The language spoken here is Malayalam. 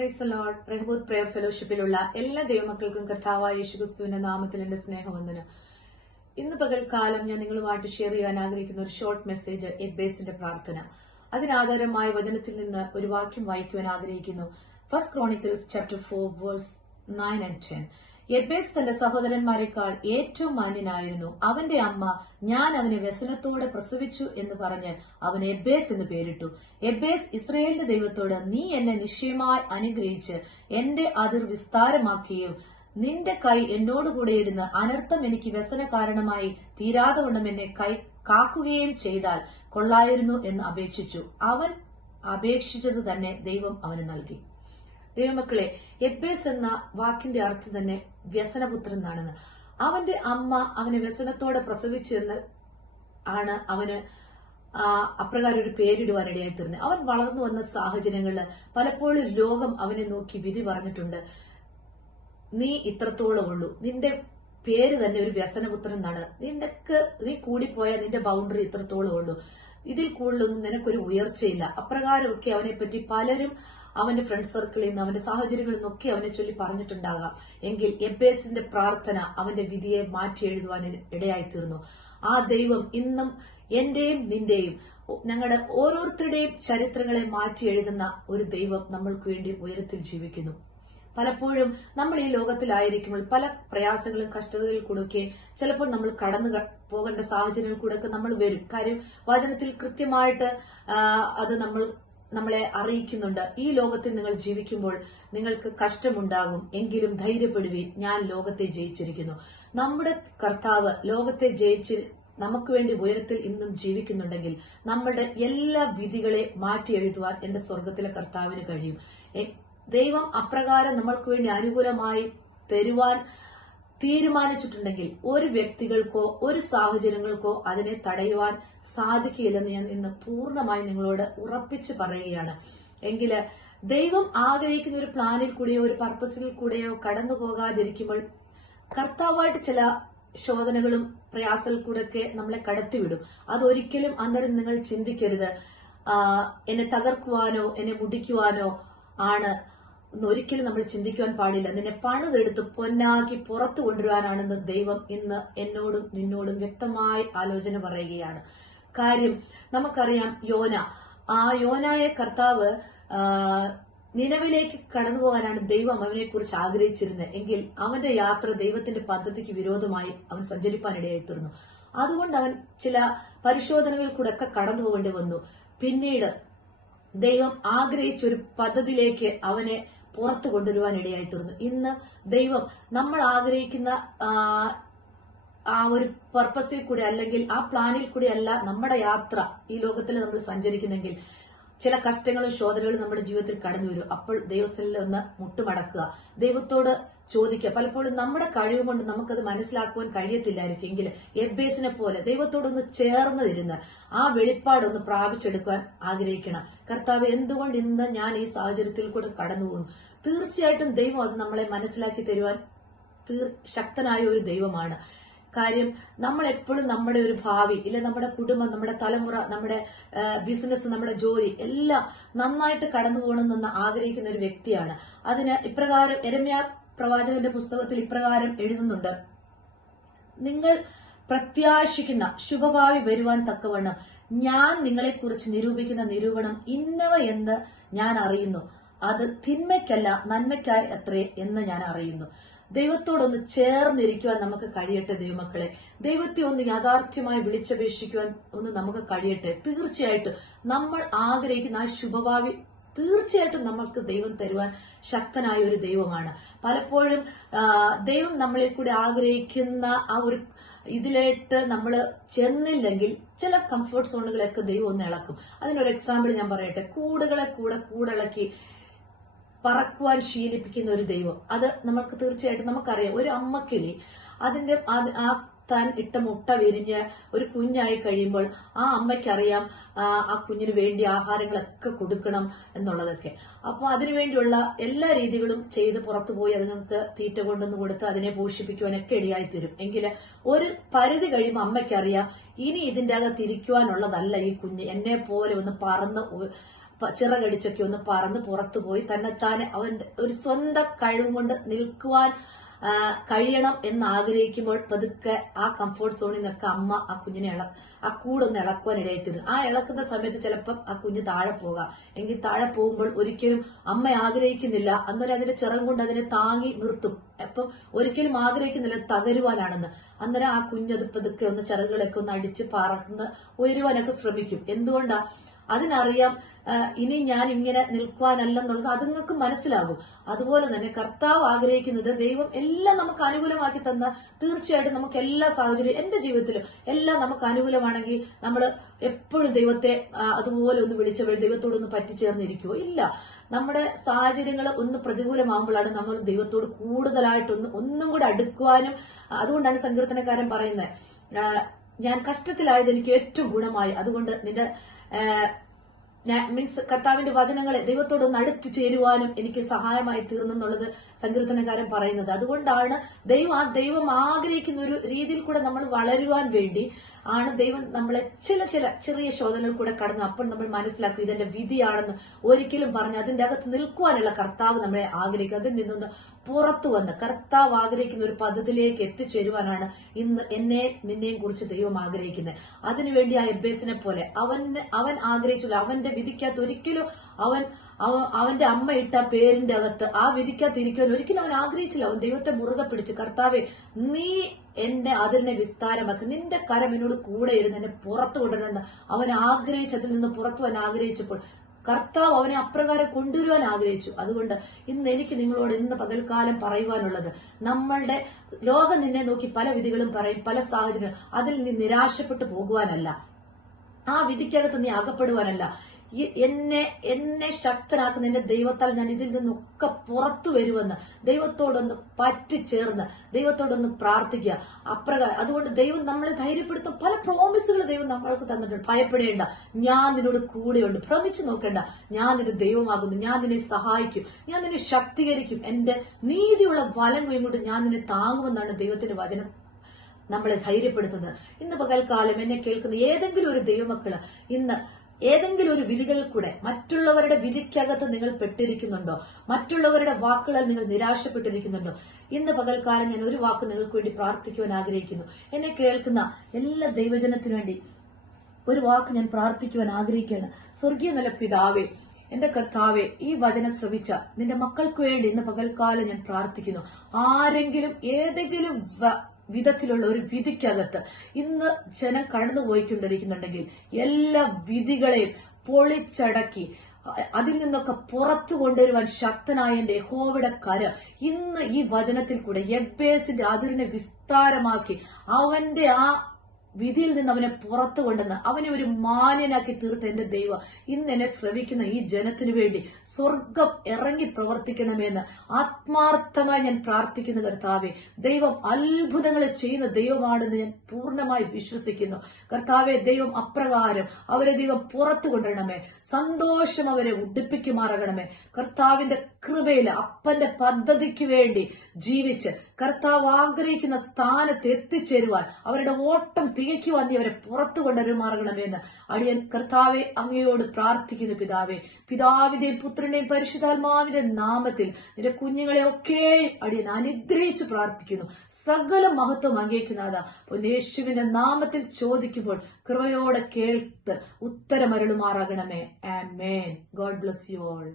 Price the lord. Rehoboth prayer ഫെലോഷിപ്പിലുള്ള എല്ലാ ദൈവമക്കൾക്കും കർത്താവായ യേശുക്രിസ്തുവിന്റെ നാമത്തിൽ എന്റെ സ്നേഹവന്ദനം. ഇന്ന് പകൽക്കാലം ഞാൻ നിങ്ങളുമായിട്ട് ഷെയർ ചെയ്യാൻ ആഗ്രഹിക്കുന്ന ഒരു ഷോർട്ട് മെസ്സേജ് എബ്ബേസിന്റെ പ്രാർത്ഥന. അതിനാധാരമായ വചനത്തിൽ നിന്ന് ഒരു വാക്യം വായിക്കുവാൻ ആഗ്രഹിക്കുന്നു. First chronicles chapter 4 verse 9 and 10. എബ്ബേസ് തന്റെ സഹോദരന്മാരെക്കാൾ ഏറ്റവും മാന്യനായിരുന്നു. അവന്റെ അമ്മ ഞാൻ അവനെ വ്യസനത്തോടെ പ്രസവിച്ചു എന്ന് പറഞ്ഞ് അവന് എബ്ബേസ് എന്ന് പേരിട്ടു. എബ്ബേസ് ഇസ്രയേലിന്റെ ദൈവത്തോട്, നീ എന്നെ നിശ്ചയമായി അനുഗ്രഹിച്ച് എന്റെ അതിർ വിസ്താരമാക്കുകയും നിന്റെ കൈ എന്നോടുകൂടെ ഇരുന്ന് അനർത്ഥം എനിക്ക് വ്യസന കാരണമായി തീരാതെ കൊണ്ടും എന്നെ കൈ കാക്കുകയും ചെയ്താൽ കൊള്ളായിരുന്നു എന്ന് അപേക്ഷിച്ചു. അവൻ അപേക്ഷിച്ചത് തന്നെ ദൈവം അവന് നൽകി. ദൈവമക്കളെ, എബ്ബേസ് എന്ന വാക്കിന്റെ അർത്ഥം തന്നെ വ്യസനപുത്രൻ എന്നാണെന്ന്. അവന്റെ അമ്മ അവനെ വ്യസനത്തോടെ പ്രസവിച്ചു എന്ന് ആണ് അവന് അപ്രകാരം ഒരു പേരിടുവാനിടയായി തീർന്നത്. അവൻ വളർന്നു വന്ന സാഹചര്യങ്ങളിൽ പലപ്പോഴും ലോകം അവനെ നോക്കി വിധി പറഞ്ഞിട്ടുണ്ട്. നീ ഇത്രത്തോളം ഉള്ളൂ, നിന്റെ പേര് തന്നെ ഒരു വ്യസനപുത്രൻ എന്നാണ്, നീ കൂടിപ്പോയാൽ നിന്റെ ബൗണ്ടറി ഇത്രത്തോളം ഉള്ളൂ, ഇതിൽ കൂടുതലൊന്നും നിനക്കൊരു ഉയർച്ചയില്ല. അപ്രകാരമൊക്കെ അവനെ പറ്റി പലരും അവന്റെ ഫ്രണ്ട് സർക്കിളിൽ നിന്ന് അവന്റെ സാഹചര്യങ്ങളിൽ നിന്നൊക്കെ അവനെ ചൊല്ലി പറഞ്ഞിട്ടുണ്ടാകാം. എങ്കിൽ എബ്ബേസിന്റെ പ്രാർത്ഥന അവന്റെ വിധിയെ മാറ്റി എഴുതുവാൻ ഇടയായി തീർന്നു. ആ ദൈവം ഇന്നും എന്റെയും നിന്റെയും ഞങ്ങളുടെ ഓരോരുത്തരുടെയും ചരിത്രങ്ങളെ മാറ്റി എഴുതുന്ന ഒരു ദൈവം നമ്മൾക്ക് വേണ്ടി ഉയരത്തിൽ ജീവിക്കുന്നു. പലപ്പോഴും നമ്മൾ ഈ ലോകത്തിലായിരിക്കുമ്പോൾ പല പ്രയാസങ്ങളും കഷ്ടതകളിൽ കൂടെയൊക്കെ ചിലപ്പോൾ നമ്മൾ കടന്നു പോകേണ്ട സാഹചര്യങ്ങളിൽ കൂടെയൊക്കെ നമ്മൾ വരും. കാര്യം വചനത്തിൽ കൃത്യമായിട്ട് അത് നമ്മളെ അറിയിക്കുന്നുണ്ട്. ഈ ലോകത്തിൽ നിങ്ങൾ ജീവിക്കുമ്പോൾ നിങ്ങൾക്ക് കഷ്ടമുണ്ടാകും, എങ്കിലും ധൈര്യപ്പെടുവീൻ, ഞാൻ ലോകത്തെ ജയിച്ചിരിക്കുന്നു. നമ്മുടെ കർത്താവ് ലോകത്തെ ജയിച്ച് നമുക്ക് വേണ്ടി ഉയരത്തിൽ ഇന്നും ജീവിക്കുന്നുണ്ടെങ്കിൽ നമ്മളുടെ എല്ലാ വിധികളെ മാറ്റി എഴുതുവാൻ എന്റെ സ്വർഗത്തിലെ കർത്താവിന് കഴിയും. ദൈവം അപ്രകാരം നമ്മൾക്ക് വേണ്ടി അനുകൂലമായി തരുവാൻ തീരുമാനിച്ചിട്ടുണ്ടെങ്കിൽ ഒരു വ്യക്തികൾക്കോ ഒരു സാഹചര്യങ്ങൾക്കോ അതിനെ തടയുവാൻ സാധിക്കില്ലെന്ന് ഞാൻ ഇന്ന് പൂർണ്ണമായി നിങ്ങളോട് ഉറപ്പിച്ച് പറയുകയാണ്. എങ്കില് ദൈവം ആഗ്രഹിക്കുന്ന ഒരു പ്ലാനിൽ കൂടെയോ ഒരു പർപ്പസിൽ കൂടെയോ കടന്നു പോകാതിരിക്കുമ്പോൾ കർത്താവായിട്ട് ചില ശോധനകളും പ്രയാസത്തിൽ കൂടെയൊക്കെ നമ്മളെ കടത്തിവിടും. അതൊരിക്കലും അന്നേരം നിങ്ങൾ ചിന്തിക്കരുത് എന്നെ തകർക്കുവാനോ എന്നെ മുടിക്കുവാനോ ആണ് ഒരിക്കലും നമ്മൾ ചിന്തിക്കുവാൻ പാടില്ല. നിന്നെ പണിതെടുത്ത് പൊന്നാക്കി പുറത്തു കൊണ്ടുവരുവാനാണെന്ന് ദൈവം ഇന്ന് എന്നോടും നിന്നോടും വ്യക്തമായി ആലോചന പറയുകയാണ്. കാര്യം നമുക്കറിയാം, യോനായെ കർത്താവ് നിനവിലേക്ക് കടന്നു പോകാനാണ് ദൈവം അവനെ കുറിച്ച് ആഗ്രഹിച്ചിരുന്നത്. എങ്കിൽ അവന്റെ യാത്ര ദൈവത്തിന്റെ പദ്ധതിക്ക് വിരോധമായി അവൻ സഞ്ചരിപ്പാനിടയായി തീർന്നു. അതുകൊണ്ട് അവൻ ചില പരിശോധനകളിൽ കൂടെ ഒക്കെ കടന്നു പോകേണ്ടി വന്നു. പിന്നീട് ദൈവം ആഗ്രഹിച്ചൊരു പദ്ധതിയിലേക്ക് അവനെ പുറത്തു കൊണ്ടുവരുവാൻ ഇടയായി തീർന്നു. ഇന്ന് ദൈവം നമ്മൾ ആഗ്രഹിക്കുന്ന ആ ഒരു പർപ്പസിൽ കൂടെ അല്ലെങ്കിൽ ആ പ്ലാനിൽ കൂടെ അല്ല നമ്മുടെ യാത്ര ഈ ലോകത്തിൽ നമ്മൾ സഞ്ചരിക്കുന്നെങ്കിൽ ചില കഷ്ടങ്ങളും ശോധനകളും നമ്മുടെ ജീവിതത്തിൽ കടന്നു വരും. അപ്പോൾ ദൈവസ്ഥലിൽ ഒന്ന് മുട്ടുമടക്കുക, ദൈവത്തോട് ചോദിക്കുക. പലപ്പോഴും നമ്മുടെ കഴിവ് കൊണ്ട് നമുക്കത് മനസ്സിലാക്കുവാൻ കഴിയത്തില്ലായിരിക്കും. എങ്കിൽ എബ്ബേസിനെ പോലെ ദൈവത്തോടൊന്ന് ചേർന്നിരുന്ന് ആ വെളിപ്പാടൊന്ന് പ്രാപിച്ചെടുക്കുവാൻ ആഗ്രഹിക്കണം. കർത്താവ്, എന്തുകൊണ്ട് ഇന്ന് ഞാൻ ഈ സാഹചര്യത്തിൽ കൂടെ കടന്നു പോകുന്നു? തീർച്ചയായിട്ടും ദൈവം അത് നമ്മളെ മനസ്സിലാക്കി തരുവാൻ ശക്തനായ ഒരു ദൈവമാണ്. കാര്യം നമ്മൾ എപ്പോഴും നമ്മുടെ ഒരു ഭാവി ഇല്ല, നമ്മുടെ കുടുംബം, നമ്മുടെ തലമുറ, നമ്മുടെ ബിസിനസ്, നമ്മുടെ ജോലി എല്ലാം നന്നായിട്ട് കടന്നു പോകണമെന്ന് ആഗ്രഹിക്കുന്ന ഒരു വ്യക്തിയാണ്. അതിന് ഇപ്രകാരം യെരമ്യാ പ്രവാചകന്റെ പുസ്തകത്തിൽ ഇപ്രകാരം എഴുതുന്നുണ്ട്: നിങ്ങൾ പ്രത്യാശിക്കുന്ന ശുഭഭാവി വരുവാൻ തക്കവണ്ണം ഞാൻ നിങ്ങളെക്കുറിച്ച് നിരൂപിക്കുന്ന നിരൂപണം ഇന്നവ എന്ന് ഞാൻ അറിയുന്നു, അത് തിന്മയ്ക്കല്ല നന്മയ്ക്കായി അത്രേ എന്ന് ഞാൻ അറിയുന്നു. ദൈവത്തോടൊന്ന് ചേർന്നിരിക്കുവാൻ നമുക്ക് കഴിയട്ടെ. ദൈവമക്കളെ, ദൈവത്തെ ഒന്ന് യാഥാർത്ഥ്യമായി വിളിച്ചപേക്ഷിക്കുവാൻ ഒന്ന് നമുക്ക് കഴിയട്ടെ. തീർച്ചയായിട്ടും നമ്മൾ ആഗ്രഹിക്കുന്ന ആ ശുഭഭാവി തീർച്ചയായിട്ടും നമ്മൾക്ക് ദൈവം തരുവാൻ ശക്തനായ ഒരു ദൈവമാണ്. പലപ്പോഴും ദൈവം നമ്മളിൽ കൂടി ആഗ്രഹിക്കുന്ന ആ ഒരു ഇതിലേട്ട് നമ്മൾ ചെന്നില്ലെങ്കിൽ ചില കംഫർട്ട് സോണുകളൊക്കെ ദൈവം ഒന്ന് ഇളക്കും. അതിനൊരു എക്സാമ്പിൾ ഞാൻ പറയട്ടെ. കൂടുകളെ കൂടിളക്കി പറക്കുവാൻ ശീലിപ്പിക്കുന്ന ഒരു ദൈവം, അത് നമുക്ക് തീർച്ചയായിട്ടും നമുക്കറിയാം. ഒരു അമ്മക്കിളി അതിന്റെ താൻ ഇട്ട മുട്ട വിരിഞ്ഞ് ഒരു കുഞ്ഞായി കഴിയുമ്പോൾ ആ അമ്മയ്ക്കറിയാം ആ കുഞ്ഞിന് വേണ്ടി ആഹാരങ്ങളൊക്കെ കൊടുക്കണം എന്നുള്ളതൊക്കെ. അപ്പോൾ അതിനുവേണ്ടിയുള്ള എല്ലാ രീതികളും ചെയ്ത് പുറത്തുപോയി അതുങ്ങൾക്ക് തീറ്റ കൊണ്ടൊന്ന് കൊടുത്ത് അതിനെ പോഷിപ്പിക്കുവാനൊക്കെ ഇടയായി തരും. എങ്കിൽ ഒരു പരിധി കഴിയുമ്പോൾ അമ്മയ്ക്കറിയാം ഇനി ഇതിന്റെ അകത്ത് ഇരിക്കുവാനുള്ളതല്ല ഈ കുഞ്ഞ്, എന്നെ പോലെ ഒന്ന് ചിറകടിച്ചൊക്കെ ഒന്ന് പറന്ന് പുറത്തുപോയി തന്നെത്താനെ അവന്റെ ഒരു സ്വന്തം കഴിവ് കൊണ്ട് നിൽക്കുവാൻ കഴിയണം എന്ന് ആഗ്രഹിക്കുമ്പോൾ പതുക്കെ ആ കംഫോർട്ട് സോണിൽ നിന്നൊക്കെ അമ്മ ആ കുഞ്ഞിനെ ആ കൂടൊന്ന് ഇളക്കുവാൻ ഇടയെത്തിരുന്നു. ആ ഇളക്കുന്ന സമയത്ത് ചിലപ്പം ആ കുഞ്ഞ് താഴെ പോകാം. എങ്കിൽ താഴെ പോകുമ്പോൾ ഒരിക്കലും അമ്മ ആഗ്രഹിക്കുന്നില്ല, അന്നേരം അതിന്റെ ചിറം കൊണ്ട് അതിനെ താങ്ങി നിർത്തും. അപ്പം ഒരിക്കലും ആഗ്രഹിക്കുന്നില്ല തകരുവാനാണെന്ന്. അന്നേരം ആ കുഞ്ഞത് പതുക്കെ ഒന്ന് ചിറകുകളൊക്കെ ഒന്ന് അടിച്ച് പറന്ന് ഉയരുവാനൊക്കെ ശ്രമിക്കും. എന്തുകൊണ്ടാ? അതിനറിയാം ഇനി ഞാൻ ഇങ്ങനെ നിൽക്കുവാനല്ലെന്നുള്ളത് അതുങ്ങൾക്ക് മനസ്സിലാകും. അതുപോലെ തന്നെ കർത്താവ് ആഗ്രഹിക്കുന്നത് ദൈവം എല്ലാം നമുക്ക് അനുകൂലമാക്കി തന്ന തീർച്ചയായിട്ടും നമുക്ക് എല്ലാ സാഹചര്യവും എന്റെ ജീവിതത്തിലും എല്ലാം നമുക്ക് അനുകൂലമാണെങ്കിൽ നമ്മൾ എപ്പോഴും ദൈവത്തെ അതുപോലെ ഒന്ന് വിളിച്ചപ്പോൾ ദൈവത്തോടൊന്ന് പറ്റിച്ചേർന്നിരിക്കുവോ? ഇല്ല. നമ്മുടെ സാഹചര്യങ്ങൾ ഒന്ന് പ്രതികൂലമാകുമ്പോഴാണ് നമ്മൾ ദൈവത്തോട് കൂടുതലായിട്ടൊന്ന് ഒന്നും കൂടെ അടുക്കുവാനും. അതുകൊണ്ടാണ് സങ്കീർത്തനക്കാരൻ പറയുന്നത്, ഞാൻ കഷ്ടത്തിലായത് എനിക്ക് ഏറ്റവും ഗുണമായി. അതുകൊണ്ട് നിന്റെ മീൻസ് കർത്താവിന്റെ വചനങ്ങളെ ദൈവത്തോടൊന്ന് അടുത്ത് ചേരുവാനും എനിക്ക് സഹായമായി തീർന്നെന്നുള്ളത് സങ്കീർത്തനക്കാരൻ പറയുന്നത്. അതുകൊണ്ടാണ് ദൈവം ആഗ്രഹിക്കുന്ന ഒരു രീതിയിൽ കൂടെ നമ്മൾ വളരുവാൻ വേണ്ടി ആണ് ദൈവം നമ്മളെ ചില ചെറിയ ശോധനകൾ കൂടെ കടന്നു. അപ്പോൾ നമ്മൾ മനസ്സിലാക്കും ഇതെന്റെ വിധിയാണെന്ന് ഒരിക്കലും പറഞ്ഞ് അതിന്റെ അകത്ത് നിൽക്കുവാനുള്ള കർത്താവ് നമ്മളെ ആഗ്രഹിക്കുന്നത്. അതിൽ നിന്നൊന്ന് പുറത്തു വന്ന് കർത്താവ് ആഗ്രഹിക്കുന്ന ഒരു പദ്ധതിയിലേക്ക് എത്തിച്ചേരുവാനാണ് ഇന്ന് നിന്നെയും കുറിച്ച് ദൈവം ആഗ്രഹിക്കുന്നത്. അതിനുവേണ്ടി ആ എബ്ബേസിനെ പോലെ അവൻ ആഗ്രഹിച്ചില്ല. അവന്റെ വിധിക്കകത്ത് ഒരിക്കലും അവന്റെ അമ്മ ഇട്ട പേരിന്റെ അകത്ത് ആ വിധിക്കകത്ത് ഇരിക്കുവാൻ ഒരിക്കലും അവൻ ആഗ്രഹിച്ചില്ല. അവൻ ദൈവത്തെ മുറുകെ പിടിച്ച്, കർത്താവെ നീ എന്റെ അതിനെ വിസ്താരമാക്കി, നിന്റെ കരം എന്നോട് കൂടെ ഇരുന്ന് എന്നെ പുറത്തു കൊണ്ടുവരുന്ന അവൻ ആഗ്രഹിച്ച് അതിൽ നിന്ന് പുറത്തു വരാൻ ആഗ്രഹിച്ചപ്പോൾ കർത്താവ് അവനെ അപ്രകാരം കൊണ്ടുവരുവാൻ ആഗ്രഹിച്ചു. അതുകൊണ്ട് ഇന്ന് എനിക്ക് നിങ്ങളോട് ഇന്ന് പകൽക്കാലം പറയുവാനുള്ളത്, നമ്മളുടെ ലോകം നിന്നെ നോക്കി പല വിധികളും പറയും, പല സാഹചര്യം, അതിൽ നീ നിരാശപ്പെട്ടു പോകുവാനല്ല, ആ വിധിക്കകത്ത് നീ അകപ്പെടുവാനല്ല. എന്നെ ശക്തനാക്കുന്ന എന്റെ ദൈവത്താൽ ഞാൻ ഇതിൽ നിന്നൊക്കെ പുറത്തു വരുമെന്ന് ദൈവത്തോടൊന്ന് പറ്റിച്ചേർന്ന് ദൈവത്തോടൊന്ന് പ്രാർത്ഥിക്കുക. അപ്രകാരം അതുകൊണ്ട് ദൈവം നമ്മളെ ധൈര്യപ്പെടുത്തും. പല പ്രോമിസുകൾ ദൈവം നമ്മൾക്ക് തന്നിട്ടുണ്ട്. ഭയപ്പെടേണ്ട, ഞാൻ നിന്നോട് കൂടെയുണ്ട്. ഭ്രമിച്ചു നോക്കേണ്ട, ഞാൻ നിന്റെ ദൈവമാകുന്നു, ഞാൻ നിന്നെ സഹായിക്കും, ഞാൻ നിന്നെ ശക്തീകരിക്കും, എന്റെ നീതിയുള്ള വലം കൈകൊണ്ട് ഞാൻ നിന്നെ താങ്ങുമെന്നാണ് ദൈവത്തിന്റെ വചനം നമ്മളെ ധൈര്യപ്പെടുത്തുന്നത്. ഇന്ന് പകൽക്കാലം എന്നെ കേൾക്കുന്ന ഏതെങ്കിലും ഒരു ദൈവമക്കള് ഇന്ന് ഏതെങ്കിലും ഒരു വിധികളിൽ കൂടെ മറ്റുള്ളവരുടെ വിധിക്കകത്ത് നിങ്ങൾ പെട്ടിരിക്കുന്നുണ്ടോ? മറ്റുള്ളവരുടെ വാക്കുകളാൽ നിങ്ങൾ നിരാശപ്പെട്ടിരിക്കുന്നുണ്ടോ? ഇന്ന് പകൽക്കാലം ഞാൻ ഒരു വാക്ക് നിങ്ങൾക്ക് വേണ്ടി പ്രാർത്ഥിക്കുവാൻ ആഗ്രഹിക്കുന്നു. എന്നെ കേൾക്കുന്ന എല്ലാ ദൈവജനത്തിനു വേണ്ടി ഒരു വാക്ക് ഞാൻ പ്രാർത്ഥിക്കുവാൻ ആഗ്രഹിക്കുകയാണ്. സ്വർഗീയ നല്ല പിതാവേ, എന്റെ കർത്താവെ, ഈ വചനം ശ്രവിച്ച നിന്റെ മക്കൾക്ക് വേണ്ടി ഇന്ന് പകൽക്കാലം ഞാൻ പ്രാർത്ഥിക്കുന്നു. ആരെങ്കിലും ഏതെങ്കിലും വിധത്തിലുള്ള ഒരു വിധിക്കകത്ത് ഇന്ന് ജനം കടന്നുപോയിക്കൊണ്ടിരിക്കുന്നുണ്ടെങ്കിൽ എല്ലാ വിധികളെയും പൊളിച്ചടക്കി അതിൽ നിന്നൊക്കെ പുറത്തു കൊണ്ടുവരുവാൻ ശക്തനായ എന്റെ യഹോവയുടെ കരം ഇന്ന് ഈ വചനത്തിൽ കൂടെ എബ്ബേസിന്റെ അതിരിനെ വിസ്താരമാക്കി അവന്റെ ആ വിധിയിൽ നിന്ന് അവനെ പുറത്തു കൊണ്ടുവന്ന് അവനെ ഒരു മാന്യനാക്കി തീർത്ത എന്റെ ദൈവം ഇന്ന് എന്നെ ശ്രവിക്കുന്ന ഈ ജനത്തിനു വേണ്ടി സ്വർഗം ഇറങ്ങി പ്രവർത്തിക്കണമെന്ന് ആത്മാർത്ഥമായി ഞാൻ പ്രാർത്ഥിക്കുന്ന കർത്താവെ. ദൈവം അത്ഭുതങ്ങൾ ചെയ്യുന്ന ദൈവമാണെന്ന് ഞാൻ പൂർണ്ണമായി വിശ്വസിക്കുന്നു. കർത്താവെ, ദൈവം അപ്രകാരം അവരെ ദൈവം പുറത്തു കൊണ്ടുവരണമേ. സന്തോഷം അവരെ ഉഡിപ്പിക്കുമാറാകണമേ. കർത്താവിന്റെ കൃപയിൽ അപ്പന്റെ പദ്ധതിക്ക് വേണ്ടി ജീവിച്ച് കർത്താവ് ആഗ്രഹിക്കുന്ന സ്ഥാനത്ത് എത്തിച്ചേരുവാൻ അവരുടെ ഓട്ടം തികയ്ക്കുവാൻ നീ അവരെ പുറത്തു കൊണ്ടുവരുമാറണമെന്ന് അടിയൻ കർത്താവെ അങ്ങയോട് പ്രാർത്ഥിക്കുന്നു. പിതാവേ, പിതാവിന്റെയും പുത്രന്റെയും പരിശുദ്ധാത്മാവിന്റെ നാമത്തിൽ നിന്റെ കുഞ്ഞുങ്ങളെ ഒക്കെയും അടിയൻ അനുഗ്രഹിച്ച് പ്രാർത്ഥിക്കുന്നു. സകല മഹത്വം അങ്ങേക്കുന്നാഥ. യേശുവിന്റെ നാമത്തിൽ ചോദിക്കുമ്പോൾ കൃപയോടെ കേൾത്ത് ഉത്തരമരുളുമാറാകണമേ. ആമേൻ. God bless you all.